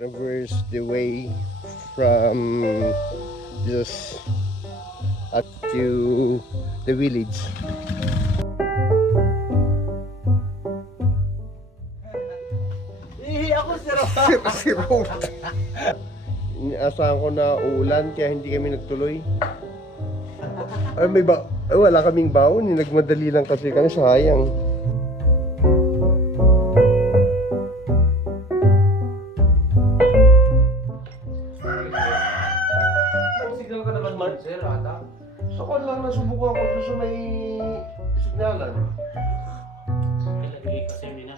traverse the way from this up to the village. Ako Si Road. Inaasahan ko na uulan kaya hindi kami nagtuloy. Wala kaming baon. Nagmadali lang kasi kami, sayang. Signal ka naman, Mark, sir, ata. So kung lang nasubukan ko doon sa may signalan. Nalagay kasi yun na.